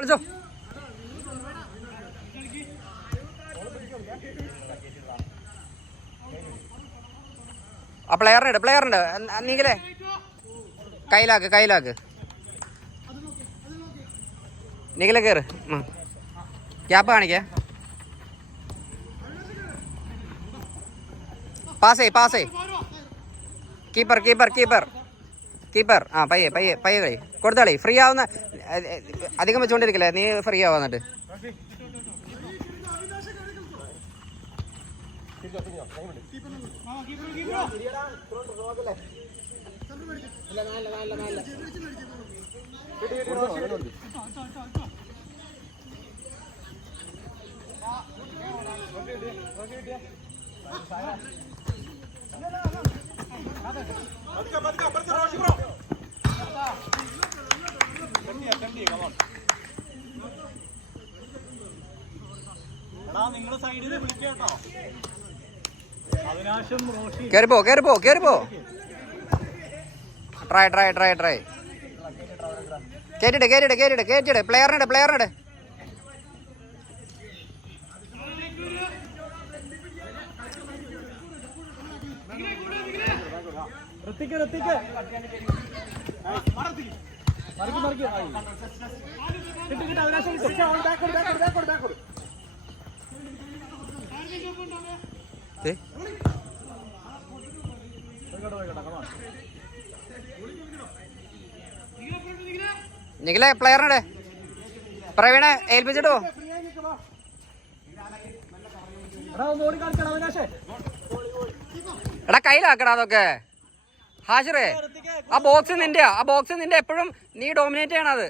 കളിച്ചോ. ആ പ്ലെയറുണ്ട് നീങ്കിലേ കയ്യിലാക്ക് നീങ്കിലെ കയറ്. ക്യാപ്പ് കാണിക്കേ. പാസ് കീപ്പർ ആ പയ്യെ കളി കൊടുത്താളി. ഫ്രീ ആവുന്ന അധികം വെച്ചോണ്ടിരിക്കല്ലേ, നീ ഫ്രീ ആവാ. എന്നിട്ട് കേറിപ്പോ. ട്രൈ കേറ്റിട് പ്ലെയറിനിടെ. നിഖിലെ പ്ലെയറിനിടെ. പ്രവീണെ ഏൽപ്പിച്ചിട്ടോ. എടാ കയ്യിലാക്കടാ അതൊക്കെ. ഹാഷിറേ ആ ബോക്സ് നിന്റെ എപ്പോഴും നീ ഡോമിനേറ്റ് ചെയ്യണത്.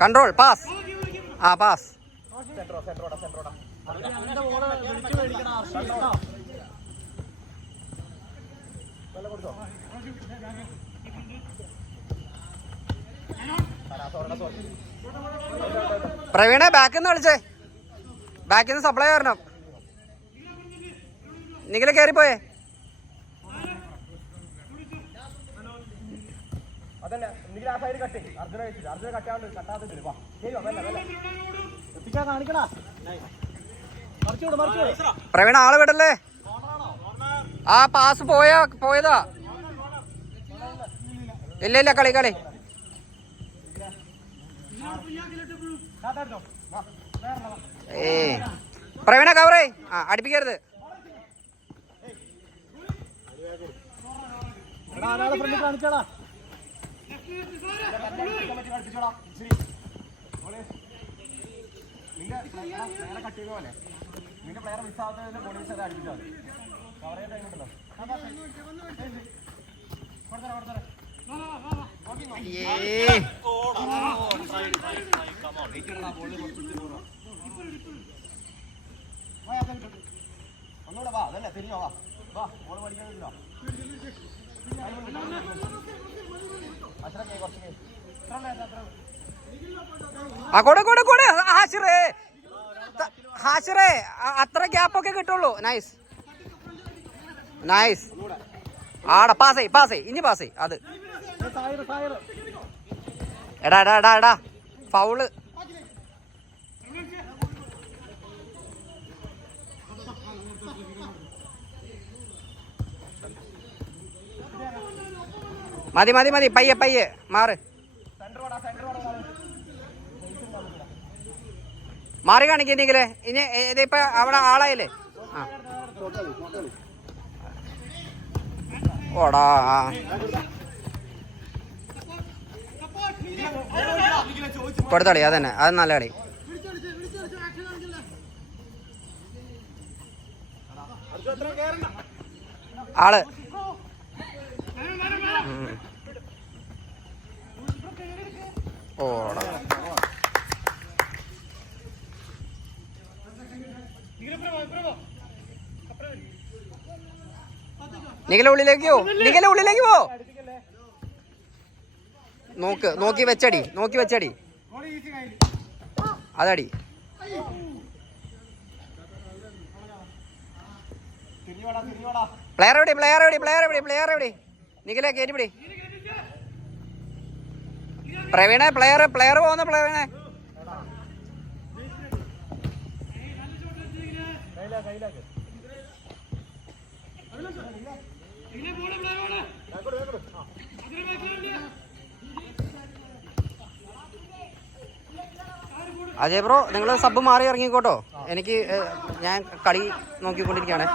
Control pass. പ്രവീണെ ബാക്കിന്ന് കളിച്ചേ. ബാക്കിന്ന് സപ്ലൈ വരണം. നിങ്ങളെ കയറിപ്പോയേ. പ്രവീണ ആള് വിടല്ലേ. ആ പാസ് പോയതാ. ഇല്ല കളി പ്രവീണ കവറേ. അടുപ്പിക്കരുത്. കൂടെ ഹാഷിറേ അത്ര ഗ്യാപ്പൊക്കെ കിട്ടുള്ളൂ. നൈസ് ആടാ പാസ് ഇനി പാസ്. അത് എടാ ഫൗള്. മതി പയ്യെ മാറ്. മാറി കാണിക്കുന്നെങ്കിലേ ഇനി ഇതിപ്പോ അവിടെ ആളായില്ലേ. ഓടാ കൊടുത്തളി. അതന്നെ അത് നല്ല കളി. ആള് ഓടാ നിഖില ഉള്ളിലേക്ക് പോ, നിഖില ഉള്ളിലേക്ക് പോ. നോക്കി വെച്ചടി അതടി. പ്ലെയർ എവിടെ നിഖില കയറ്റിപ്പിടി. പ്രവീണെ പ്ലെയർ പോകുന്ന പ്രവീണെ. അജയ് ബ്രോ, നിങ്ങൾ സബ് മാറി ഇറങ്ങിക്കോട്ടോ. എനിക്ക് ഞാൻ കളി നോക്കിക്കൊണ്ടിരിക്കുകയാണ്.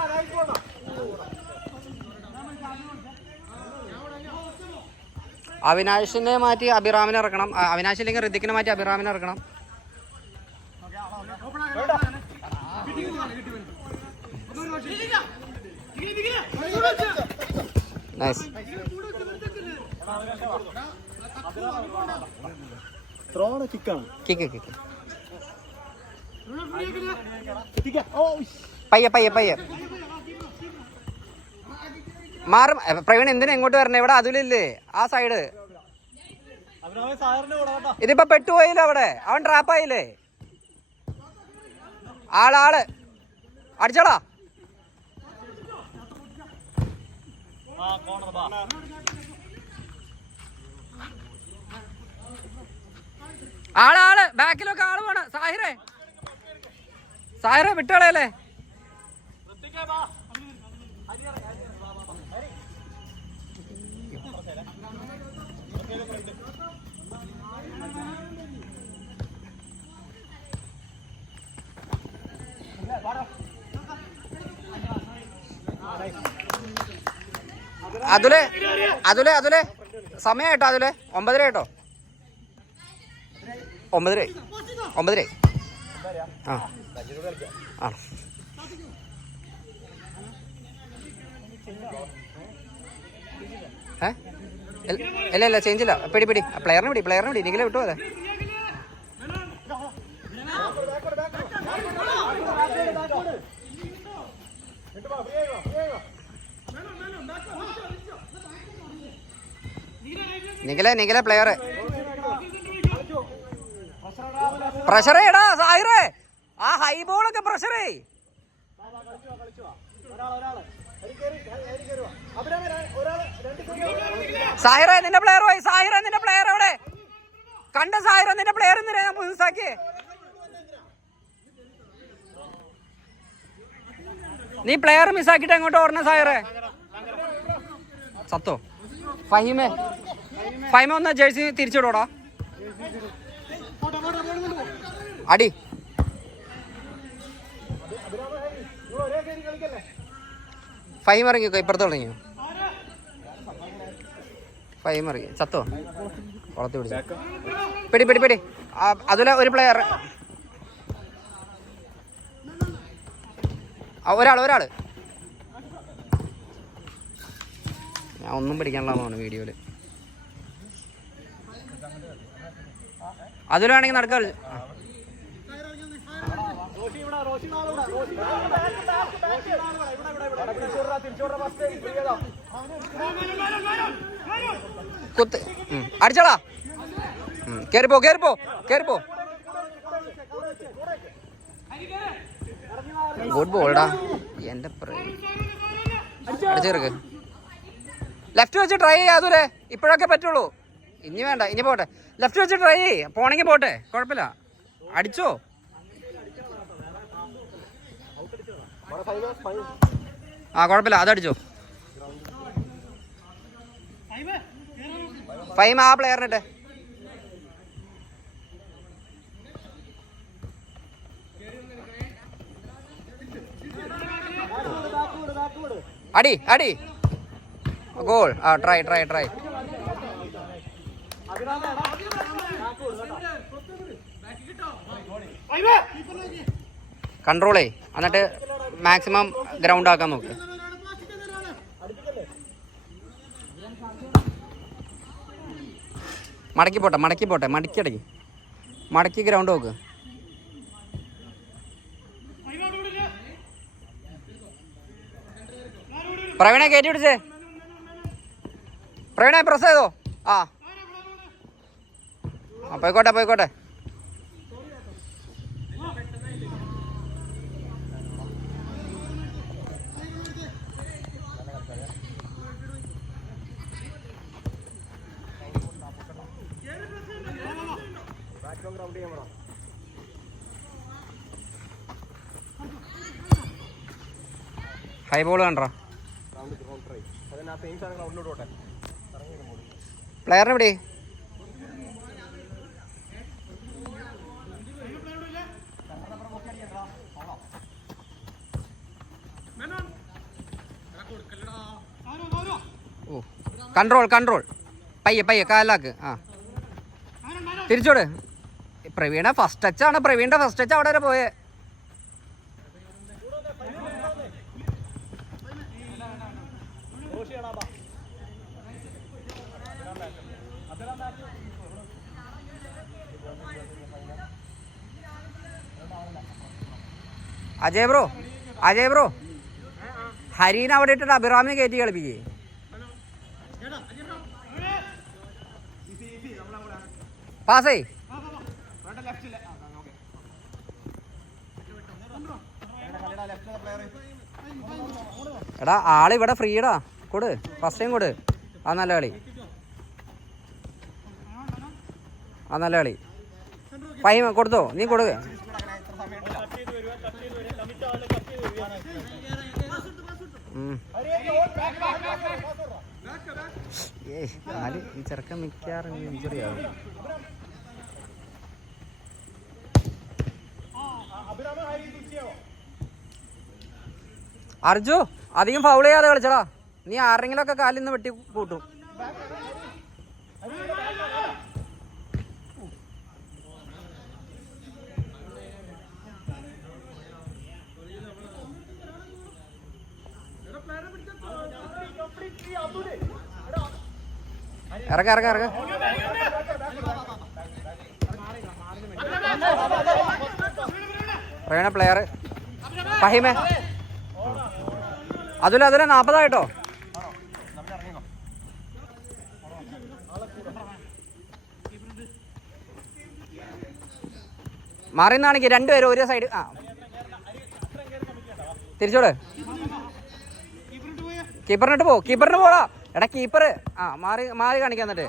അവിനാശിനെ മാറ്റി അഭിറാമിനെ ഇറക്കണം. അവിനാശ് ഇല്ലെങ്കിൽ ഋതിക്കിനെ മാറ്റി അഭിറാമിനെ ഇറക്കണം. നൈസ്. പയ്യെ മാറും. പ്രവീൺ എന്തിനാ ഇങ്ങോട്ട് വരണേ? ഇവിടെ അതിലില്ലേ ആ സൈഡ്. ഇതിപ്പോ പെട്ടുപോയില്ലേ അവിടെ? അവൻ ട്രാപ്പായില്ലേ? ആള് അടിച്ചോടാ. ആള് ബാക്കിലൊക്കെ ആള് വേണം. സാഹിറെ വിട്ടുകളയല്ലേ? അതുലെ സമയം കേട്ടോ. അതുലെ 9:30 കേട്ടോ. 9:30 ആ. ഇല്ല ചേഞ്ച് ഇല്ല. പിടി പ്ലെയറിനെ പിടി. നിങ്ങളെ വിട്ടു അതെ. നിഖിലെ പ്ലെയർ പ്രഷറേ ഇടാ. സാഹിറേ ആ ഹൈ ബോളൊക്കെ പ്രഷറേ. സാഹിറേ നിന്റെ പ്ലെയർ പോയി. നിന്റെ പ്ലെയർ എവിടെ? കണ്ട സാഹിറ നിന്റെ പ്ലെയർ എന്തിനാ ഞാൻ മിസ്സാക്കിയേ? നീ പ്ലെയർ മിസ്സാക്കിട്ട് എങ്ങോട്ട് ഓടണ സാഹിറേ? സത്തോ ഫഹീമെ ഒന്ന് ജേഴ്സി തിരിച്ചിടോടാ. അടി. ഫഹീം ഇറങ്ങിക്കോ. ഇപ്പുറത്ത് തുടങ്ങിയോ? ഫഹീം ഇറങ്ങി. സത്തോ കുളത്തി പിടിച്ചു. പിടി. അതുപോലെ ഒരു പ്ലെയർ. ഒരാള് ഞാൻ ഒന്നും പിടിക്കാനുള്ളതാണ് വീഡിയോയില്. അതിലാണെങ്കിൽ നടക്കാൾ. കുത്ത് അടിച്ചോളാ. കേറിപ്പോ. ഗുഡ് ബോൾഡാ. എന്റെ അടിച്ചേർക്ക്. ലെഫ്റ്റ് വെച്ച് ട്രൈ ചെയ്യാതൂലേ? ഇപ്പോഴൊക്കെ പറ്റുള്ളൂ. ഇനി വേണ്ട, ഇനി പോട്ടെ. ലെഫ്റ്റ് വെച്ച് ട്രൈ ചെയ്യ്. പോണെങ്കിൽ പോട്ടെ, കുഴപ്പമില്ല. അടിച്ചോ. കുഴപ്പമില്ല, അതടിച്ചോ. ഫൈം ആ പ്ലെയറിനിട്ടെ. അടി ഗോൾ. ട്രൈ കൺട്രോളേ. എന്നിട്ട് മാക്സിമം ഗ്രൗണ്ട് ആക്കാൻ നോക്ക്. മടക്കി പോട്ടെ മടക്കി ഗ്രൗണ്ട് നോക്ക്. പ്രവീണെ കയറ്റി പിടിച്ചേ. പ്രവീണെ പ്രസ് ചെയ്തോ. ആ പോയിക്കോട്ടെ. ഹൈ ബോൾ കണ്ടോ. പ്ലെയറിന് എവിടെ? ഓ കൺട്രോൾ പയ്യെ കാലാക്ക്. ആ തിരിച്ചോട്. പ്രവീണ ഫസ്റ്റ് ടച്ചാണ്. പ്രവീണിന്റെ ഫസ്റ്റ് ടച്ച് അവിടെ വരെ പോയേ. അജയ് ബ്രോ ഹരീനെ അവിടെ ഇട്ടിട്ട് അഭിറാമിനെ കയറ്റി കളിപ്പിക്കേ. പാസേ. എടാ ആളിവിടെ ഫ്രീടാ. കൊടു ഫസ്റ്റ് ടൈം കൊടു. ആ നല്ല കളി. ഫൈമ കൊടുത്തോ. നീ കൊടുക്ക. ഈ ചെറുക്കൻ മിക്കാറും ഇഞ്ചുറി ആവും. അർജു അധികം ഫൗൾ ചെയ്യാതെ കളിച്ചടാ. നീ ആരെങ്കിലൊക്കെ കാലിൽ നിന്ന് വെട്ടി കൂട്ടും. ഇറക്ക. പ്രവീണ പ്ലെയർ. ഫഹിമേ അതുല 40 മാറിന്നാണെങ്കിൽ രണ്ടുപേരും ഒരേ സൈഡ്. ആ തിരിച്ചോട്. കീപ്പറിനിട്ട് പോടാ. എടാ കീപ്പർ. ആ മാറി കാണിക്കാൻ. എന്നിട്ട്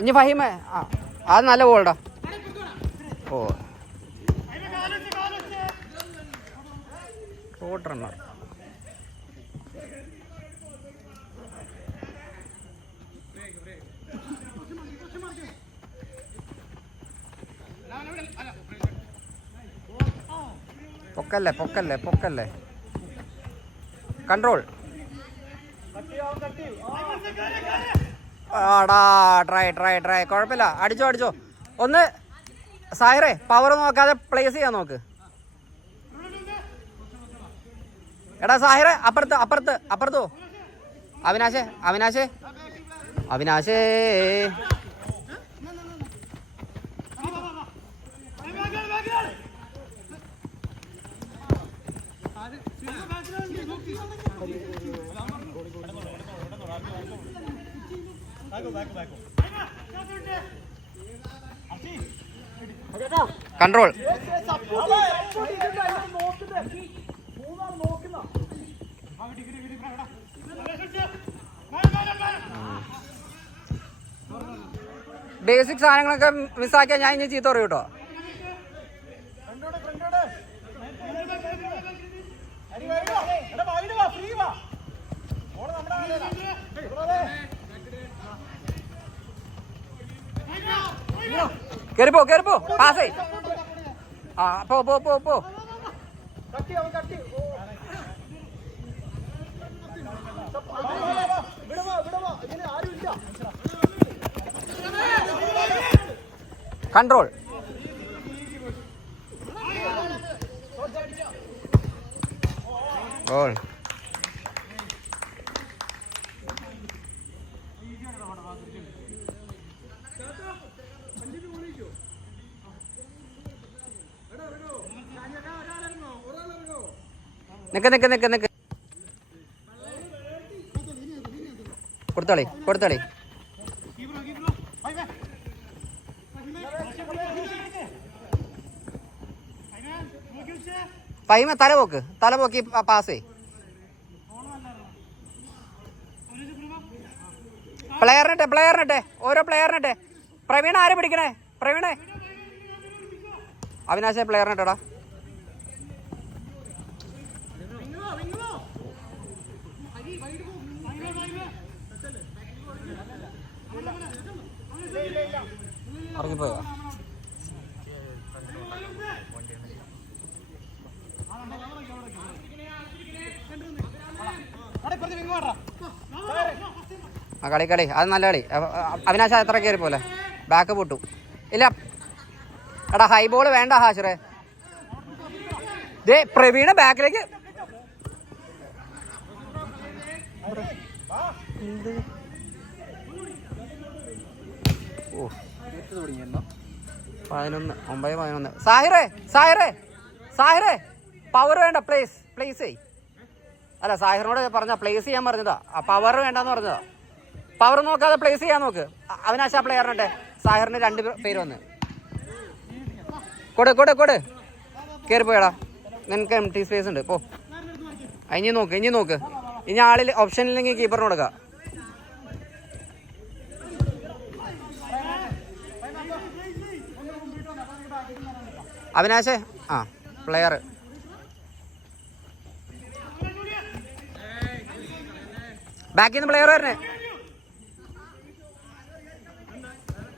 ഇനി ഫഹിമേ. ആ അത് നല്ല ബോൾടാ. ഓ ഷോട്ട് റണ്ണർ. പൊക്കല്ലേ. കൺട്രോൾ. ആടാ ട്രൈ. കുഴപ്പമില്ല. അടിച്ചോ. ഒന്ന് സാഹിറേ പവർ നോക്കാതെ പ്ലേസ് ചെയ്യാൻ നോക്ക്. എടാ സാഹിറേ അപ്പുറത്തോ. അവിനാശേ കൺട്രോൾ. ബേസിക് സാധനങ്ങളൊക്കെ മിസ്സാക്കിയാൽ ഞാൻ ഇനി ചീത്ത പറയും കേട്ടോ. കേറിപ്പോ പാസേ. ആ പോ. കൺട്രോൾ. ഗോൾ. നിക്ക് നിക്ക് നിക്ക് നിക്ക്. കൊടുത്തോളി കൊടുത്തോളി. ഫൈമ തല പോക്കി പാസ്. പ്ലെയറിനിട്ടെ ഓരോ പ്ലെയറിനിട്ടെ. പ്രവീണ ആരെ പിടിക്കണേ? പ്രവീണേ അവിനാശെ പ്ലെയറിനിട്ടടാ. ഇറങ്ങിപ്പോയോ? ആ കളി അത് നല്ല കളി. അവിനാശ എത്ര കയറി പോലെ ബാക്ക് പൊട്ടു. ഇല്ല എടാ ഹൈ ബോൾ വേണ്ട ഹാഷിറെ. ദേ പ്രവീണ ബാക്കിലേക്ക്. ഓ 11 സാഹിറേ പവർ വേണ്ട. പ്ലേസ് അല്ല സാഹിറിനോട് പറഞ്ഞ പ്ലേസ് ചെയ്യാൻ പറഞ്ഞതാ. പവർ വേണ്ടെന്ന് പറഞ്ഞതാ. പവർ നോക്കാതെ പ്ലേസ് ചെയ്യാൻ നോക്ക്. അവിനാശ പ്ലെയറിനെ സാഹിറിന് 2 പേര് വന്ന് കൊടു കയറി പോയടാ. നിനക്ക് എം ടി സ്പേസ് ഉണ്ട് പോ. ഇനി നോക്ക്. ഇനി ആളിൽ ഓപ്ഷൻ ഇല്ലെങ്കിൽ കീപ്പറിന് കൊടുക്കുക. അവിനാശേ പ്ലെയർ ബാക്കിൽ നിന്ന് പ്ലെയർ വരണേ.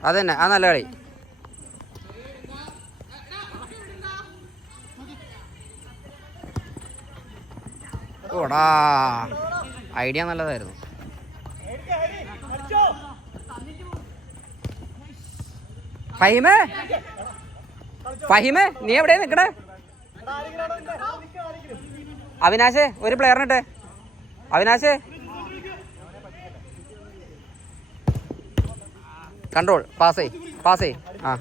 അതന്നെ ആ നല്ല കളി. ഓടാ ഐഡിയ നല്ലതായിരുന്നു. ഫഹിമേ നീ എവിടെയാ നിക്കണേ? അവിനാശേ ഒരു പ്ലെയറിനിട്ടെ. അവിനാശേ കൺട്രോൾ പാസ് ആ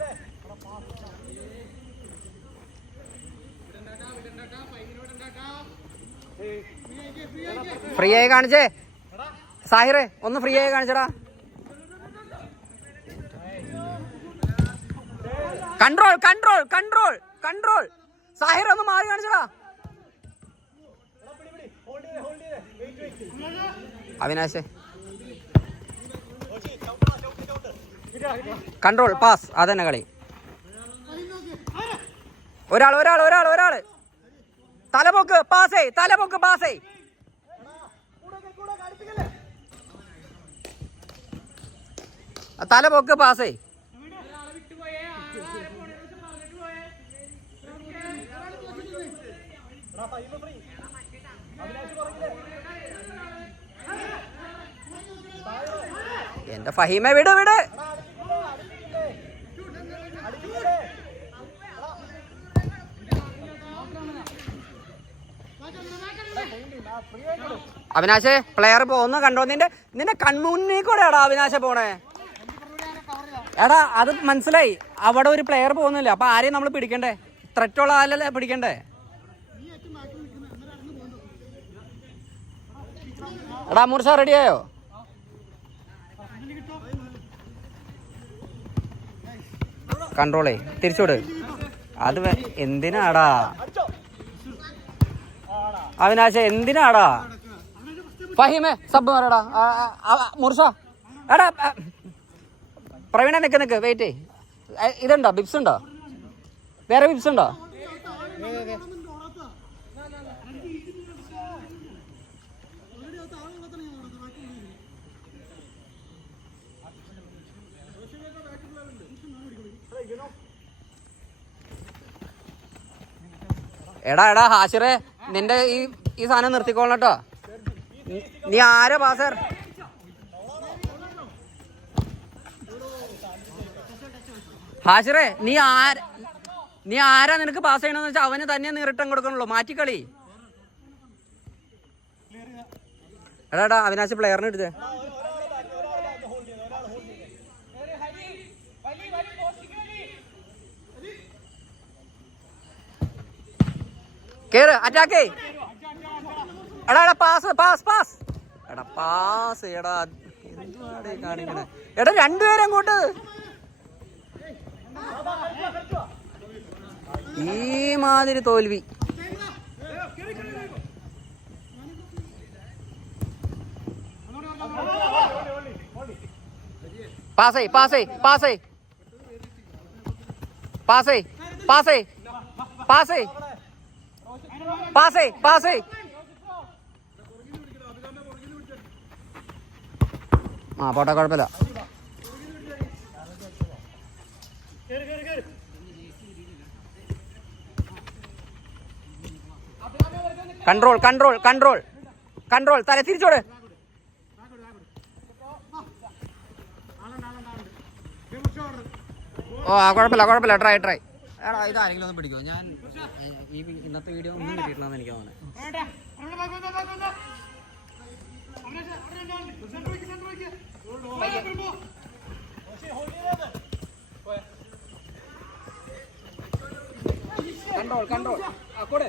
ഫ്രീ ആയി കാണിച്ചേ. സാഹിറെ ഒന്ന് ഫ്രീ ആയി കാണിച്ചടാ. കൺട്രോൾ സാഹിർ ഒന്ന് മാറി കാണിച്ചടാ. അവിനാശേ കൺട്രോൾ പാസ്. അതന്നെ കളി. ഒരാള് തലപോക്ക് പാസേ. തലപോക്ക് പാസേ. എന്റെ ഫഹീമെ വിട്. അവിനാശെ പ്ലെയർ പോകുന്ന കണ്ടോ? നിന്റെ കൺമുന്നിൽ കൂടെയാടാ അവിനാശ പോണേ. എടാ അത് മനസ്സിലായി. അവിടെ ഒരു പ്ലെയർ പോകുന്നില്ല. അപ്പൊ ആരെയും നമ്മൾ പിടിക്കണ്ടേ? ത്രെറ്റുള്ള ആളല്ലേ പിടിക്കണ്ടേ? എടാ മൂർഷ റെഡിയായോ? കൺട്രോളേ തിരിച്ചോട്. അത് എന്തിനാടാ അവിനാശ? എന്തിനാടാ ഫഹീമേ സബ് മാറടാ. മൂർഷ എടാ പ്രവീണ നിക്ക് വെയിറ്റ്. ഇതുണ്ടോ ബിബ്സ് ഉണ്ടോ? വേറെ ബിബ്സ് ഉണ്ടോ? എടാ ഹാഷിറെ നിന്റെ ഈ സാധനം നിർത്തിക്കോളണം കേട്ടോ. നീ ആരാ പാസർ? ഹാഷിറെ നീ ആരാ? നിനക്ക് പാസ് ചെയ്യണമെന്ന് വെച്ചാൽ അവന് തന്നെ നീറിട്ടം കൊടുക്കണല്ലോ. മാറ്റിക്കളി. എടാ അവിനാശ് പ്ലെയറിന് എടുത്തേ. കേറ് അറ്റാക്കേ. എടാ പാസ് പാസ് പാസ്. എടാ പാസ്. എടാ എന്തുവാടേ കാണിക്കണേ? എടാ രണ്ടുപേരും അങ്ങോട്ട്. ഈ മാതിരി തോൽവി. പാസേ പാസേ പാസേ പാസേ പാസേ പാസേ പാസേ പാസേ. ആ പോട്ടെ, കുഴപ്പമില്ല. Control control control control. തല തിരിച്ചോട്. ഓ കുഴപ്പമില്ല കുഴപ്പമില്ല. Try try. എടാ ഇത് ആരെങ്കിലും ഒന്ന് പിടിക്കുമോ? ഞാൻ ഈ ഇന്നത്തെ വീഡിയോ ഒന്നും കിട്ടിയിട്ടില്ലെന്ന് എനിക്ക് തോന്നുന്നത്. Control control. കൂടെ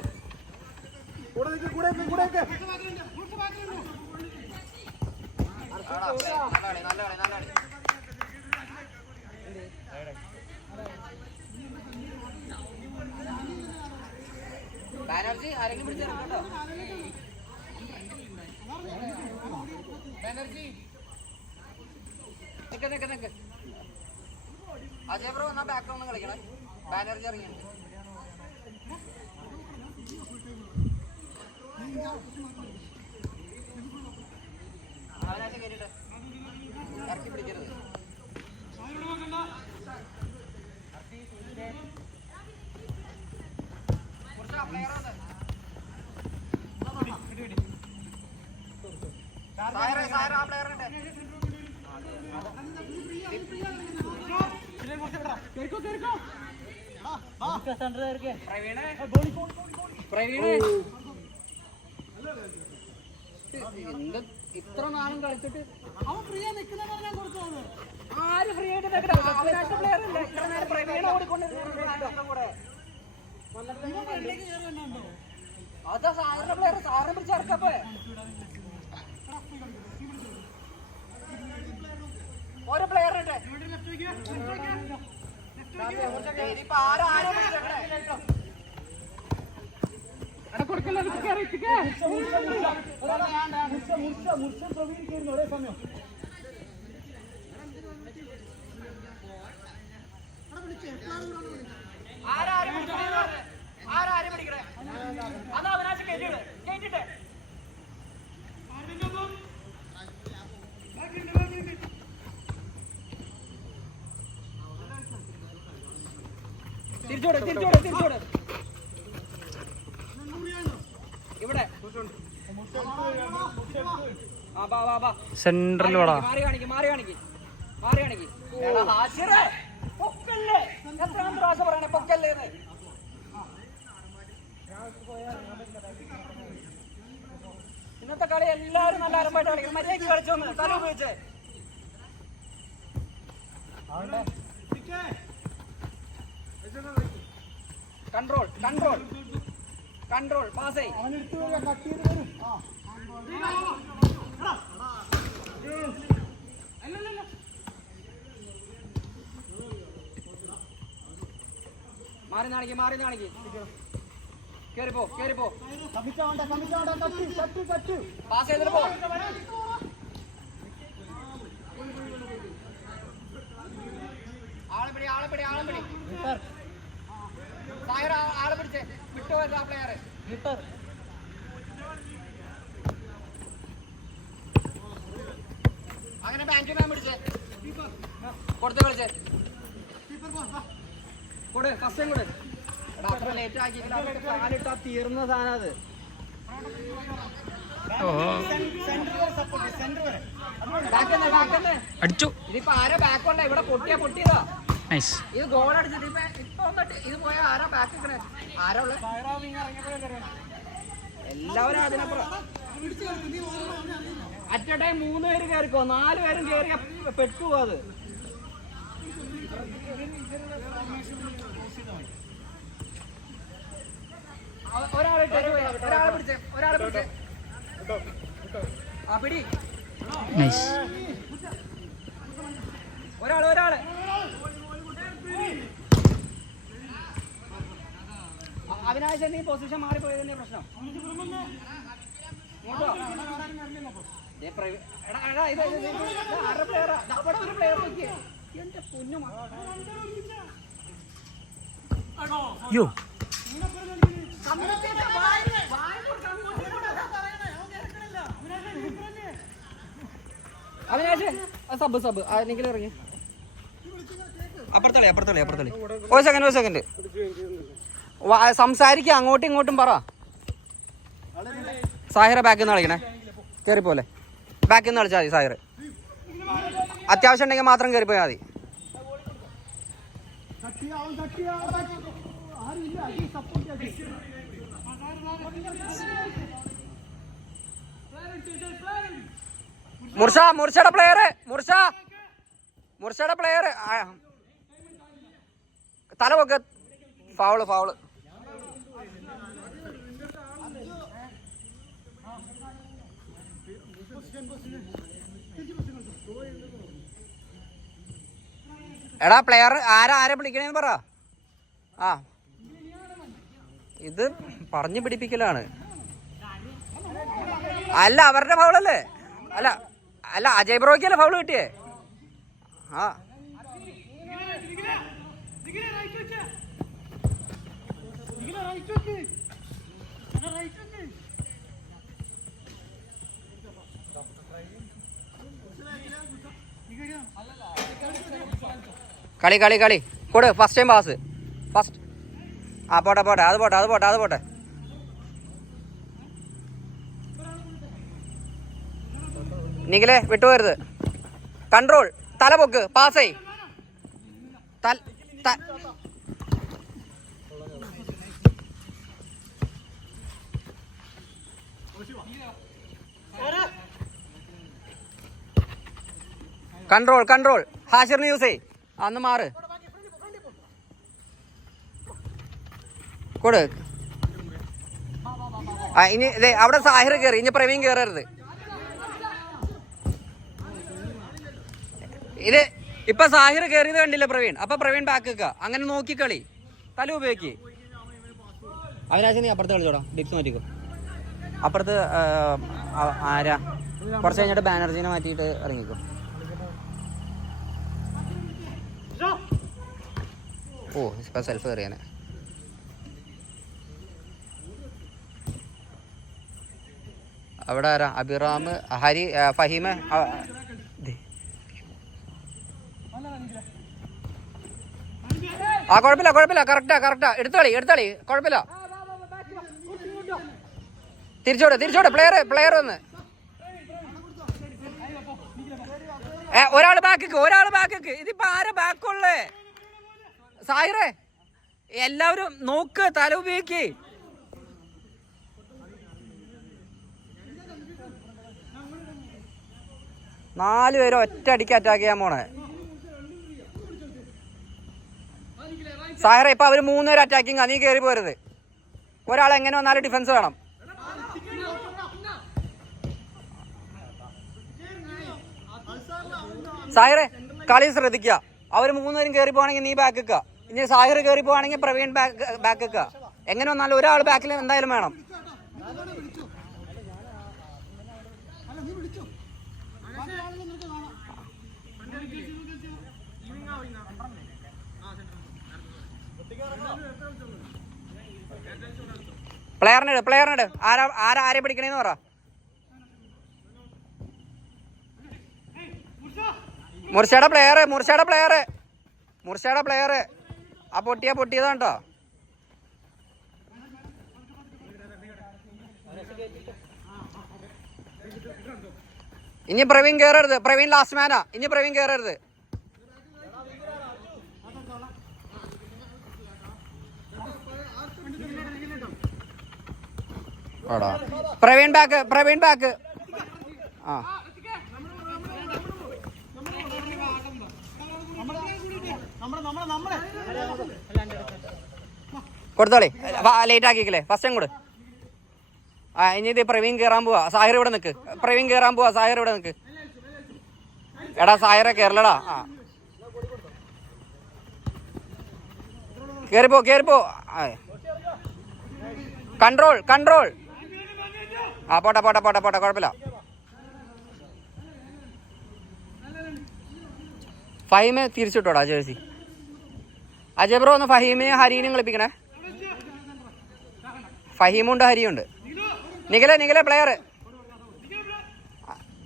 ബാനർജി ആരെങ്കിലും പിടിച്ചെടുക്കണ്ടോ? ബാനർജി നിക്ക് നിക്ക് നിക്ക്. അജയ് ബ്രോ എന്നാ ബാക്ക്ഗ്രൗണ്ട് കളിക്കണേ. ബാനർജി ഇറങ്ങിയുണ്ട്. അവനാശം കയറിയിട്ട് ഇറക്കി പിടിക്കരുത്. ഇത്ര നാളും കളിച്ചിട്ട് അവൻ ഫ്രീ ആയി നിൽക്കുന്ന ആര് ഫ്രീ ആയിട്ട് പ്ലെയർ അല്ലേ? ഇത്ര നേരം പ്രവീണ ഓടിക്കൊണ്ടിരുന്നു. അതാ സാധാരണ പ്ലെയർ സാറിനെ പിടിച്ച് ഇറക്കപ്പോ. ഓരോ പ്ലെയറിന്റെ ഇപ്പൊ ആരാ ഒരേ സമയം ആരാരും പിടിക്കണേ? അതാ അവനാശം കേട്ടിട്ട് കേട്ടിട്ട് തിരിച്ചോട് തിരിച്ചോട് തിരിച്ചോട്. ഇവിടെ സെന്ററിൽ മാറി കാണിക്ക് മാറി കാണിക്ക് മാറി കാണിക്ക്. പൊക്കല്ലേ? എത്രാം പ്രാവശ്യം പറയണേ പൊക്കല്ലേ? ഇന്നത്തെ കളി എല്ലാവരും നല്ല ആരംഭമായിട്ട് കളിക്കണം. മര്യാദയ്ക്ക് കളിച്ചോന്ന് തല ഉപയോഗിച്ചേ. Control control control. പാസ് മാറി നാണിക്ക് മാറി നാണിക്ക്. കേറിപ്പോ കേറിപ്പോ. പാസ് ചെയ്തിട്ട് പോ. ആളെ പിടി ആളെ പിടി ആളെ പിടി. ആളെ പിടിച്ചേ വിട്ടു ആ പ്ലെയർ. അങ്ങനെ ബാങ്കിനാൻ പിടിച്ചേ കൊടുത്ത് കളിച്ചേ. കൂടെ ഫസ്റ്റ് കൂടെ. അത്ര ലേറ്റ് ആക്കിയിട്ടില്ല. കാലിട്ടാ തീർന്ന സാധനം അത്. അടിച്ചു. ഇതിപ്പോ ആരാ ബാക്ക് ഉണ്ട? ഇവിടെ പൊട്ടിയതാ. ഇത് ഗോൾ അടിച്ചിട്ട് ഇപ്പൊ വന്നിട്ട് ഇത് പോയ ആരാ ബാക്ക് ആരാ ഉള്ളത്? എല്ലാവരും അതിനപ്പുറം അറ്റ് എ ടൈം 3 പേര് കയറിക്കോ, 4 പേരും കയറിയ പെട്ടുപോ. അത് ഒരാളെ പിടിച്ചേ. ആ പിടി. ഒരാള് അവിനാശ് നീ പൊസിഷൻ മാറിപ്പോയതിന്റെ പ്രശ്നം. എന്റെ പൊന്നു അവിനാശ് സബ് ആരെങ്കിലും ഇറങ്ങി അപ്പുറത്തളി. ഒരു സെക്കൻഡ് സംസാരിക്കുക, അങ്ങോട്ടും ഇങ്ങോട്ടും പറ. സാഹിറ ബാക്കിൽ നിന്ന് കളിക്കണേ, കയറിപ്പോലെ. ബാക്കിൽ നിന്ന് കളിച്ചാൽ മതി സാഹിർ. അത്യാവശ്യം ഉണ്ടെങ്കിൽ മാത്രം കയറിപ്പോയാൽ മതി. മുർഷയുടെ പ്ലെയർ തല പൊക്ക്. ഫൗള്. എടാ പ്ലെയർ ആരെ വിളിക്കണേന്ന് പറ. ആ ഇത് പറഞ്ഞു പിടിപ്പിക്കലാണ്. അല്ല അവരുടെ ഫൗളല്ലേ? അല്ല അജയ് ബ്രോയ്ക്കല്ലേ ഫൗള് കിട്ടിയേ? ആ കളി കൊടു. First time pass. ആ പോട്ടെ അത് പോട്ടെ. നിഖിലേ വിട്ടുപോരുത്. കൺട്രോൾ. തല പൊക്ക്. പാസ്. കൺട്രോൾ. ഹാഷിറിന് യൂസ് ചെയ്. അന്ന് മാറ്. കൊടു. ഇനി അവിടെ സാഹിർ കയറി. ഇനി പ്രവീൺ കയറരുത്. ഇത് ഇപ്പൊ സാഹിർ കയറിയത് കണ്ടില്ല പ്രവീൺ. അപ്പൊ പ്രവീൺ ബാക്ക് വെക്കുക. അങ്ങനെ നോക്കി കളി. തല ഉപയോഗിക്ക്. അവിനാശ് നീ അപ്പുറത്ത് കളിച്ചോടാ. ഡിപ്സ് മാറ്റിക്കോ. അപ്പുറത്ത് ആരാ കുറച്ച് കഴിഞ്ഞിട്ട് ബാനർജീനെ മാറ്റിയിട്ട് ഇറങ്ങിക്കോ. ഓ ഇപ്പൊ സെൽഫ് കയറിയാനെ. അവിടെ ആരാ? അബിറാം, ഹരി, ഫഹീമ്. ആ കുഴപ്പമില്ല. കറക്റ്റാ. എടുത്തോളി. കുഴപ്പമില്ല. തിരിച്ചോട്. പ്ലെയർ ഒന്ന്. ഒരാള് ബാക്ക്. ഇതിപ്പോ ആരാ ബാക്കുള്ളേ? സാഹിറേ എല്ലാവരും നോക്ക്. തല ഉപയോഗിക്ക്. നാല് പേരും ഒറ്റ അടിക്ക് അറ്റാക്ക് ചെയ്യാൻ പോണേ. സാഹിറ ഇപ്പൊ അവര് 3 പേര് അറ്റാക്കിങ്. നീ കയറി പോരുത്. ഒരാൾ എങ്ങനെ വന്നാലും ഡിഫൻസ് വേണം. സാഹിറെ കളി ശ്രദ്ധിക്കുക. അവര് 3 പേരും കയറി പോവാണെങ്കിൽ നീ ബാക്ക് വെക്കുക. ഇനി സാഹിർ കയറി പോവാണെങ്കിൽ പ്രവീൺ ബാക്ക് വെക്കുക. എങ്ങനെ വന്നാലും ഒരാൾ ബാക്കിൽ എന്തായാലും വേണം. പ്ലെയറിനിട്. ആരെ പിടിക്കണേന്ന് പറ. മുർഷയുടെ പ്ലെയർ. ആ പൊട്ടിയതാണ് കേട്ടോ. ഇനി പ്രവീൺ കയറരുത്. പ്രവീൺ ലാസ്റ്റ് മാനാ. ഇനി പ്രവീൺ കയറരുത്. ആടാ പ്രവീൺ ബാക്ക് ആ കൊടുത്തോളി. ലേറ്റ് ആക്കിക്കല്ലേ, ഫസ്റ്റ് കൂടെ. ആ ഇനി ഇത് പ്രവീൺ കയറാൻ പോവാ. സാഹിർ ഇവിടെ നിൽക്ക്. പ്രവീൺ കയറാൻ പോവാ. സാഹിർ ഇവിടെ നിൽക്ക്. എടാ സാഹിറെ കയറലടാ. ആ കേറിപ്പോ. കൺട്രോൾ. ആ പോട്ടെ കുഴപ്പമില്ല. ഫഹീമെ തിരിച്ചിട്ടോടാ ജേഴ്സി. അജയ് ബ്രോ ഒന്ന് ഫഹീമിനെ ഹരീനെയും കളിപ്പിക്കണേ. ഫഹീമുണ്ട് ഹരിയുണ്ട്. നിഖിലെ പ്ലെയർ.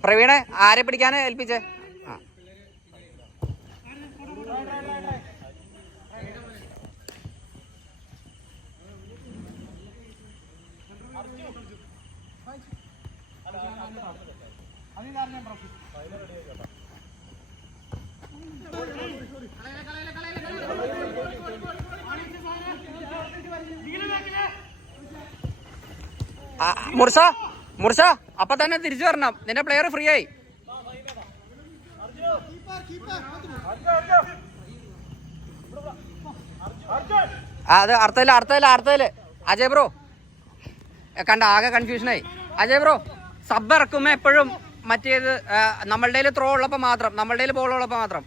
പ്രവീണെ ആരെ പിടിക്കാനെ ഏൽപ്പിച്ചേ? മുർഷ അപ്പൊ തന്നെ തിരിച്ചു വരണം. നിന്റെ പ്ലെയർ ഫ്രീ ആയി. അത് അർത്ഥയില് അജയ് ബ്രോ കണ്ട ആകെ കൺഫ്യൂഷനായി. അജയ് ബ്രോ സബ് ഇറക്കുമ്പോ എപ്പോഴും മറ്റേത് നമ്മളുടെ ത്രോ ഉള്ളപ്പോ മാത്രം, നമ്മളുടെ ബോൾ ഉള്ളപ്പോ മാത്രം.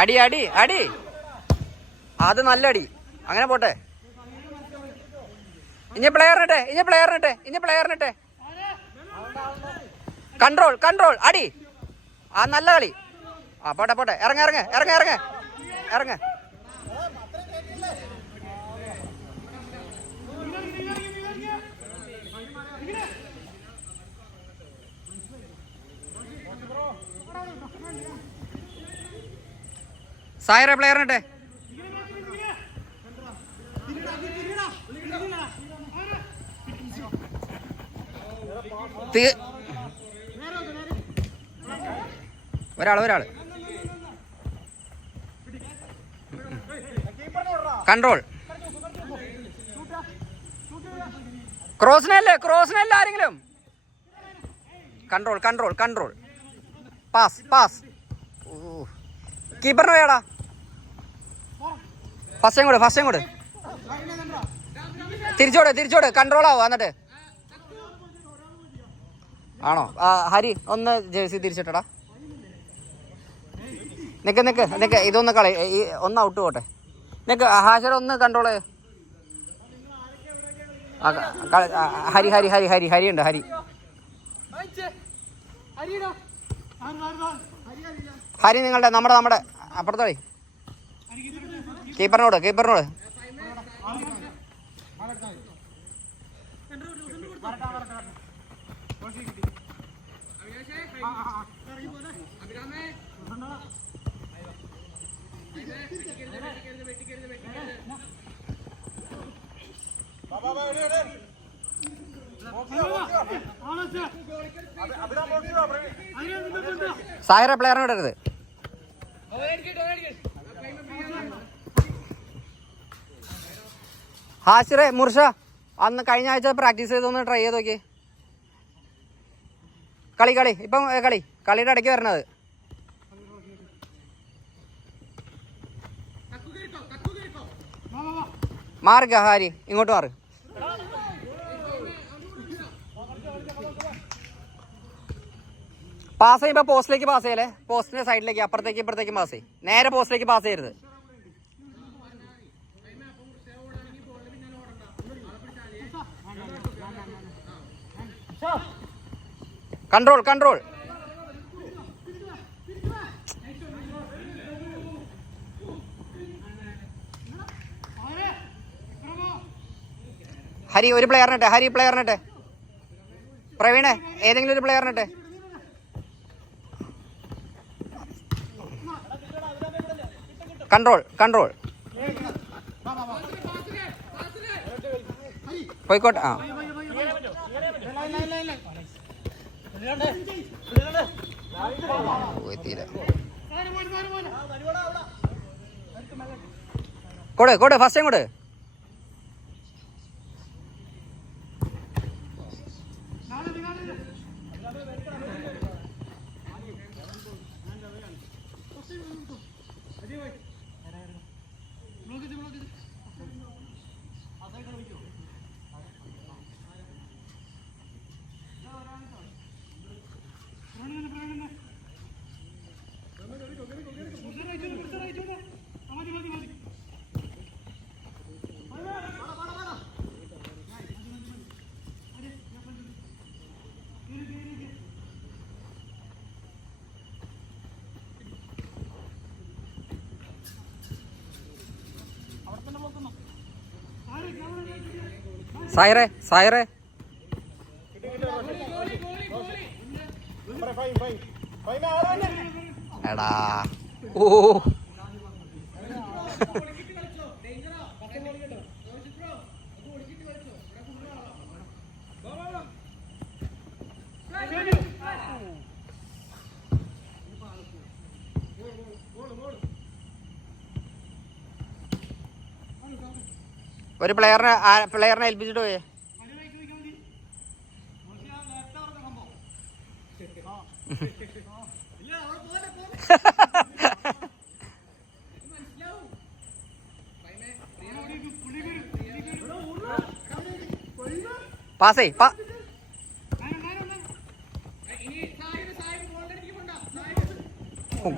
അടി അത് നല്ല അടി. അങ്ങനെ പോട്ടെ. ഇനി പ്ലെയറിനിട്ടെ. കൺട്രോൾ അടി. ആ നല്ല കളി. ആ പോട്ടെ. ഇറങ്ങ. സായറെ പ്ലെയറിനിട്ടെ. ഒരാള് കൺട്രോൾ. ക്രോസിനല്ലേ ആരെങ്കിലും. കൺട്രോൾ. പാസ്. കീപ്പറിന് പോയാടാ. ഫസ്റ്റ് കൂടെ. തിരിച്ചോട് കൺട്രോൾ ആവും. എന്നിട്ട് ആണോ? ഹരി ഒന്ന് ജേഴ്സി തിരിച്ചിട്ടടാ. നിക്ക് ഇതൊന്ന് കളി. ഒന്ന് ഔട്ട് പോട്ടെ. നിക്ക് ഹാഷർ ഒന്ന് കൺട്രോൾ ചെയ്യ. ഹരി ഉണ്ട്. ഹരി നിങ്ങളുടെ നമ്മുടെ അപ്പുറത്തോളി. കീപ്പറിനോട് സാഹിറെ പ്ലെയറിനോട് ഇടരുത്. ഹാഷിറെ മുർഷ അന്ന് കഴിഞ്ഞ ആഴ്ച പ്രാക്ടീസ് ചെയ്തൊന്ന് ട്രൈ ചെയ്ത് നോക്കി. കളി ഇപ്പം കളിയുടെ ഇടയ്ക്ക് വരണത്. മാറുക ഹാരി, ഇങ്ങോട്ട് മാറ്. പാസ് ചെയ്യുമ്പോൾ പോസ്റ്റിലേക്ക് പാസ് ചെയ്യല്ലേ. പോസ്റ്റിന്റെ സൈഡിലേക്ക് അപ്പുറത്തേക്ക് ഇപ്പുറത്തേക്ക് പാസ് ചെയ്യും. നേരെ പോസ്റ്റിലേക്ക് പാസ് ചെയ്യരുത്. കൺട്രോൾ. ഹരി ഒരു പ്ലെയറിനിട്ടെ. പ്രവീണേ ഏതെങ്കിലും ഒരു പ്ലെയറിനിട്ടെ. കൺട്രോൾ പോയിക്കോട്ടെ. എത്തിയില്ല. കൊടു ഫസ്റ്റ് ടൈം കൊടു. സായറേ എടാ ഓ ഒരു പ്ലെയറിനെ ഏൽപ്പിച്ചിട്ട് പോയേ. പാസേ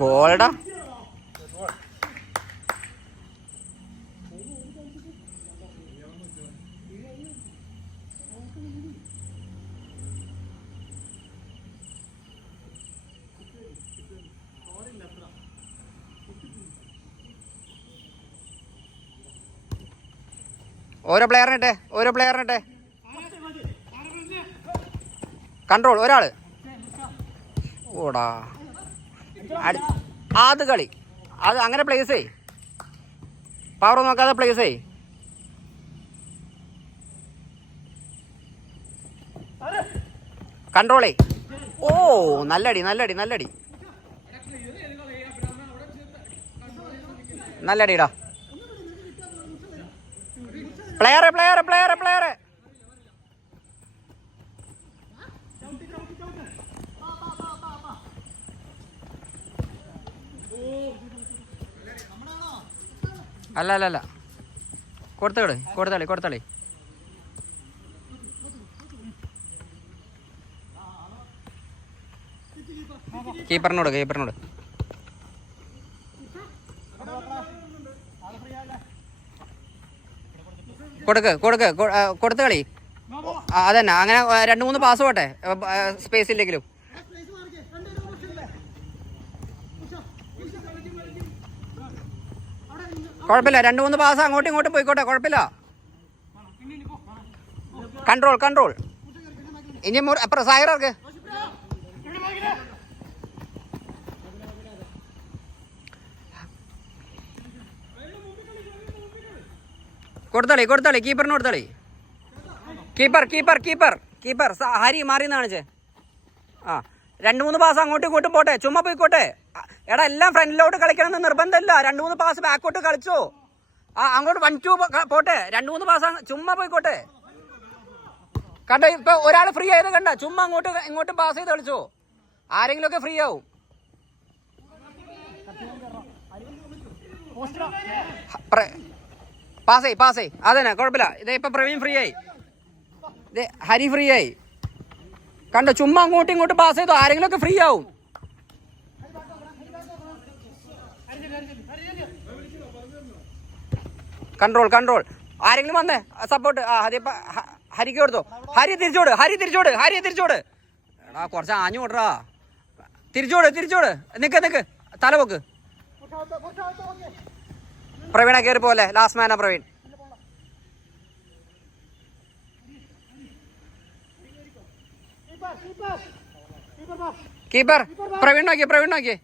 ഗോൾഡാ. ഓരോ പ്ലെയറിനിട്ടെ കൺട്രോൾ ഒരാള്. ഓടാ അത് കളി അത് അങ്ങനെ പ്ലേസേ പവർ നോക്കാതെ പ്ലേസേ. കൺട്രോളേ. ഓ നല്ലടി നല്ലടിടാ. പ്ലെയർ അല്ല കൊടുത്തളി. കീപ്പറിനോട് കൊടുത്ത് കളി. അതന്നെ അങ്ങനെ 2-3 പാസ് പോട്ടെ സ്പേസ് ഇല്ലെങ്കിലും. കുഴപ്പമില്ല 2-3 പാസ് അങ്ങോട്ടും ഇങ്ങോട്ടും പോയിക്കോട്ടെ കുഴപ്പമില്ല. കൺട്രോൾ ഇനി അപ്പുറം സായിറർക്ക് കൊടുത്തളി കീപ്പറിന് കൊടുത്തളി. കീപ്പർ ഹരി മാറിയെന്ന് കാണിച്ചേ. 2-3 പാസ് അങ്ങോട്ടും ഇങ്ങോട്ടും പോട്ടെ ചുമ്മാ പോയിക്കോട്ടെ. എടാ എല്ലാം ഫ്രണ്ടിലോട്ട് കളിക്കണമെന്ന് നിർബന്ധമില്ല. 2-3 പാസ് ബാക്കോട്ട് കളിച്ചോ. അങ്ങോട്ട് 1-2 പോട്ടെ. 2-3 പാസ് ചുമ്മാ പോയിക്കോട്ടെ. കണ്ട ഇപ്പൊ ഒരാൾ ഫ്രീ ആയത് കണ്ട. ചുമ്മാ ഇങ്ങോട്ടും പാസ് ചെയ്ത് കളിച്ചോ. ആരെങ്കിലും ഒക്കെ ഫ്രീ ആവും. പാസേ അതന്നെ കുഴപ്പമില്ല. ഇതേ ഇപ്പൊ പ്രവീൺ ഫ്രീ ആയി. ഇതേ ഹരി ഫ്രീ ആയി. കണ്ടോ ചുമ്മാ അങ്ങോട്ടും ഇങ്ങോട്ടും പാസ് ചെയ്തോ. ആരെങ്കിലും ഒക്കെ ഫ്രീ ആവും. കൺട്രോൾ ആരെങ്കിലും വന്നേ സപ്പോർട്ട്. ഹരിക്ക് കൊടുത്തോ. ഹരി തിരിച്ചോട്. എടാ കുറച്ച് ആഞ്ഞു കൊടുറാ. തിരിച്ചോട്. നിക്ക് തലവെക്ക്. പ്രവീണ കയറി പോലെ. ലാസ്റ്റ് മാനാ പ്രവീൺ. കീപ്പർ പ്രവീൺ നോക്കിയേ.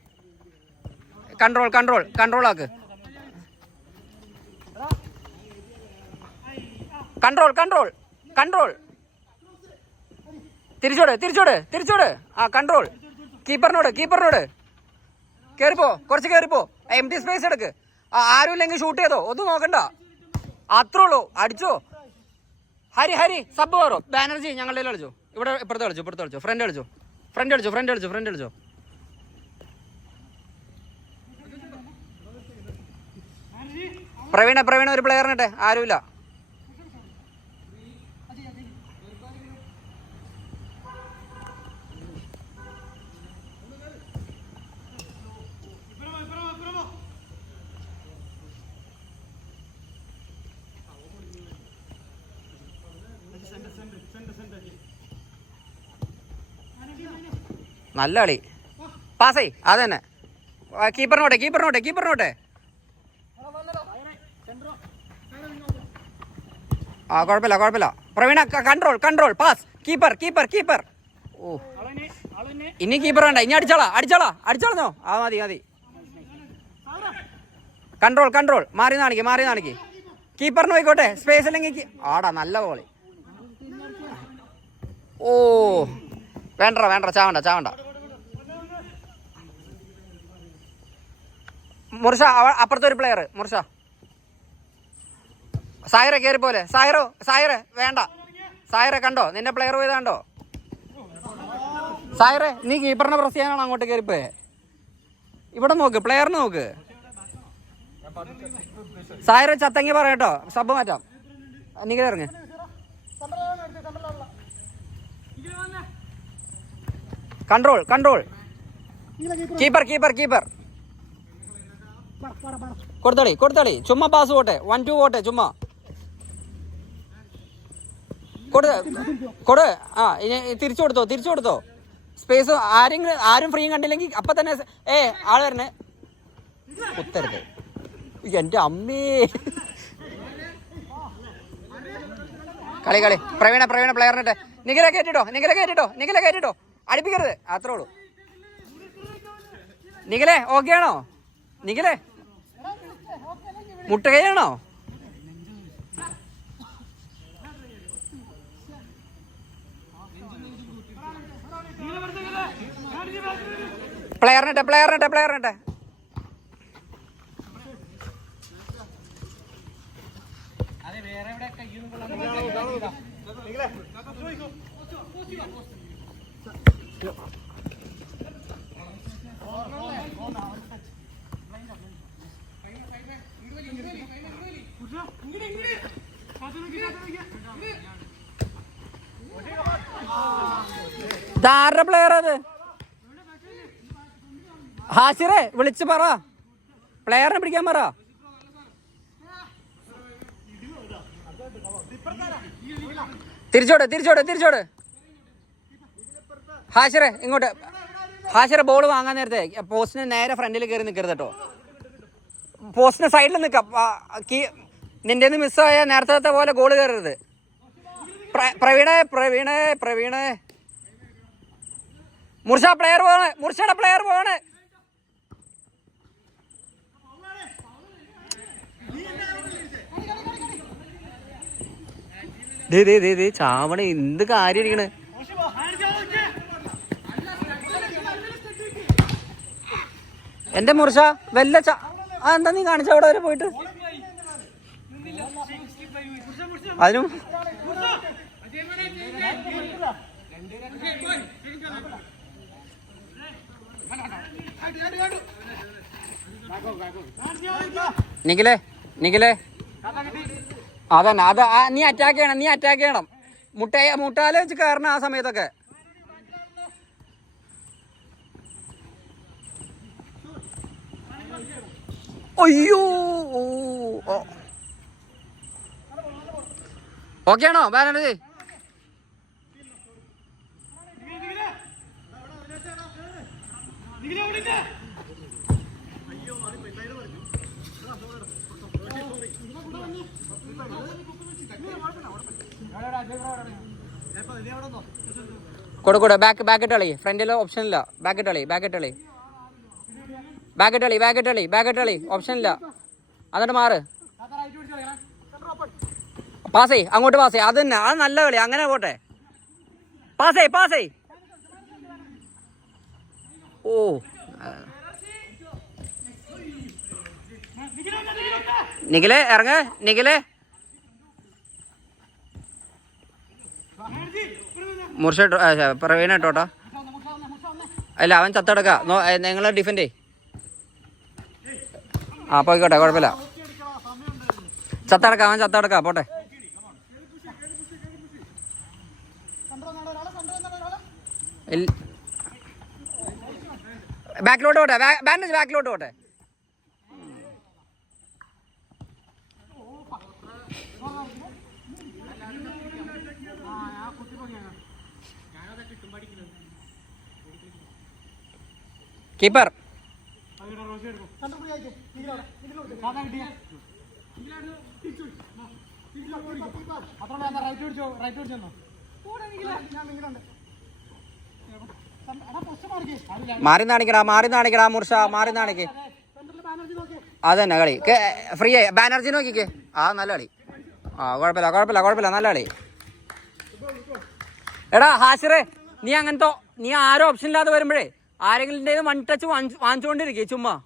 കൺട്രോൾ ആക്ക്. കൺട്രോൾ തിരിച്ചോട്. ആ കൺട്രോൾ. കീപ്പറിനോട് കയറിപ്പോ, കുറച്ച് കയറിപ്പോ. എം ടി സ്പേസ് എടുക്ക്. ആരും ഇല്ലെങ്കിൽ ഷൂട്ട് ചെയ്തോ, ഒന്നും നോക്കണ്ട, അത്രേ ഉള്ളൂ. അടിച്ചോ. ഹരി സബ് കയറോ. ബാനർജി ഞങ്ങളുടെ കളിച്ചോ. ഇവിടെ ഇപ്പുറത്ത് കളിച്ചോ. ഫ്രണ്ട് കളിച്ചോ. പ്രവീണ ഒരു പ്ലെയറിനിട്ടെ, ആരുമില്ല. നല്ല കളി. പാസ് അത് തന്നെ. കീപ്പറിനോട്ടെ. ആ കുഴപ്പമില്ല. Praveena control pass. കീപ്പർ. ഓ ഇനി കീപ്പർ വേണ്ട, ഇനി അടിച്ചാളോ. ആ മതി. കൺട്രോൾ. മാറി നാണിക്ക്. കീപ്പറിന് പോയിക്കോട്ടെ, സ്പേസ് അല്ലെങ്കിൽ. ആടാ നല്ല ബോളി. ഓ വേണ്ട ചാവണ്ട. മുർഷ അപ്പുറത്തെ ഒരു പ്ലെയർ. മുർഷ സായിറ കയറി പോലെ. സായിറ വേണ്ട. സായിറ കണ്ടോ, നിന്റെ പ്ലെയർ പോയത് കണ്ടോ? സായിറ നീ കീപ്പറിനെ പ്രസ് ചെയ്യാനാണ് അങ്ങോട്ട് കയറിപ്പോയെ. ഇവിടെ നോക്ക്, പ്ലെയറിന് നോക്ക്. സായിറ ചത്തങ്ങി പറയട്ടോ, സബ് മാറ്റാം. നിങ്ങളെ ഇറങ്ങ്. കൺട്രോൾ. കീപ്പർ കൊടുത്തളി. ചുമ്മാ പാസ് പോട്ടെ, 1-2 പോട്ടെ. ചുമ്മാ കൊടു. ആ തിരിച്ചു കൊടുത്തോ. സ്പേസ് ആരും ഫ്രീ കണ്ടില്ലെങ്കിൽ അപ്പൊ തന്നെ ആള് വരണേ. കുത്തരുത്. എന്റെ അമ്മേ. കളി പ്രവീണ പ്ലെയറിനിട്ടെ. നിഖിലെ കയറ്റിട്ടോ. അടുപ്പിക്കരുത്, അത്രേ ഉള്ളൂ. നിഖിലെ ഓക്കെ ആണോ? നിഖിലെ മുട്ടുകയാണോ? പ്ലെയറിനിട്ടെ. ഇതാരുടെ പ്ലെയർ അത്? ഹാസിറെ വിളിച്ച് പറ, പ്ലെയറിനെ പിടിക്കാൻ പറ. തിരിച്ചോട്. ഹാഷിറെ ഇങ്ങോട്ട്. ഹാഷിറെ ബോൾ വാങ്ങാൻ നേരത്തെ പോസ്റ്റിന് നേരെ ഫ്രണ്ടിൽ കയറി നിൽക്കരുത് കേട്ടോ. പോസ്റ്റിന് സൈഡിൽ നിൽക്കാം. നിന്റെ നിന്ന് മിസ്സായ നേരത്തെ പോലെ ഗോൾ കയറരുത്. പ്രവീണേ മുർഷയുടെ പ്ലെയർ പോവാണ്. ചാവണ എന്ത് കാര്യം ഇരിക്കണ്. എന്റെ മുർഷ എന്താ നീ കാണിച്ച അവിടെ വരെ പോയിട്ട്? അതിനും നിഖിലേ അതന്നെ നീ അറ്റാക്ക് ചെയ്യണം. മുട്ടാല വെച്ച് കയറണം ആ സമയത്തൊക്കെ. അയ്യോ ഓക്കെ ആണോ ബാനർജി? കൊടു ബാക്ക് ഇട്ടളി. ഫ്രണ്ടിൽ ഓപ്ഷൻ ഇല്ല. ബാക്ക് ഇട്ടളി ഓപ്ഷൻ ഇല്ല. എന്നിട്ട് മാറ്. അങ്ങോട്ട് പാസ് ചെയ്യ്. അത് തന്നെ, അത് നല്ല കളി. അങ്ങനെ പോട്ടെ. പാസേ ഓ നിഖിലേ ഇറങ്ങ നിഖിലേ മുർഷ പ്രവീണ ഇട്ടോട്ടാ അല്ല അവൻ ചത്തടക്ക നിങ്ങൾ ഡിഫൻഡേ ആ പോയിക്കോട്ടെ കുഴപ്പമില്ല ചത്തടക്ക അവൻ ചത്തടക്ക പോട്ടെ ബാക്കിലോട്ട് പോട്ടെ ബാൻഡേജ് ബാക്കിലോട്ട് പോട്ടെ കീപ്പർ മാറി നാണിക്കടാ മുർഷ മാറി നാണിക്ക് അതന്നെ കളി ഫ്രീ ആയി ബാനർജി നോക്കിക്കേ ആ നല്ല കളി ആ കുഴപ്പമില്ല നല്ല കളി എടാ ഹാഷിറേ നീ ആരും ഓപ്ഷൻ ഇല്ലാതെ വരുമ്പോഴേ ആരെങ്കിലും വൺ ടച്ച് വാങ്ങിച്ചുകൊണ്ടിരിക്കേ ചുമ്മാ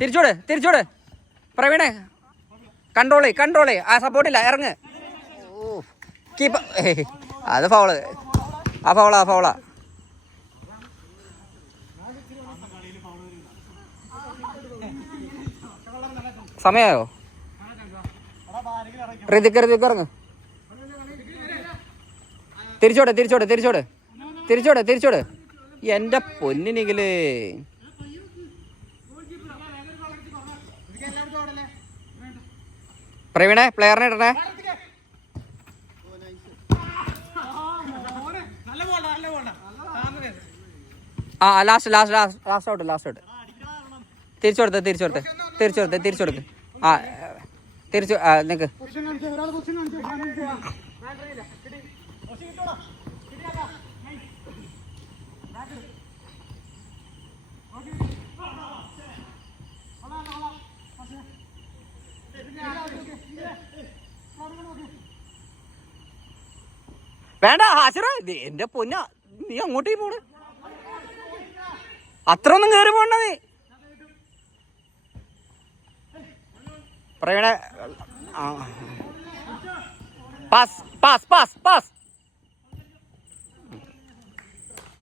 തിരിച്ചോട് പ്രവീണേ കൺട്രോളേ ആ സപ്പോർട്ടില്ല ഇറങ്ങ് കീപ്പ അത് ഫൗള് ആ ഫൗളാ സമയായോ ഋതിക്ക് ഇറങ്ങ് തിരിച്ചോട് എന്റെ പൊന്നിനെങ്കില് പ്രവീണേ പ്ലെയറിനെ ഇടണേ ആ ലാസ്റ്റ് ഔട്ട് തിരിച്ചെടുത്ത് ആ നിക്ക് വേണ്ട ഹാസിറ എന്റെ പൊന്ന നീ അങ്ങോട്ടേ പോണ് അത്ര ഒന്നും കേറി പോണ്ട നീ പ്രവീണ പാസ്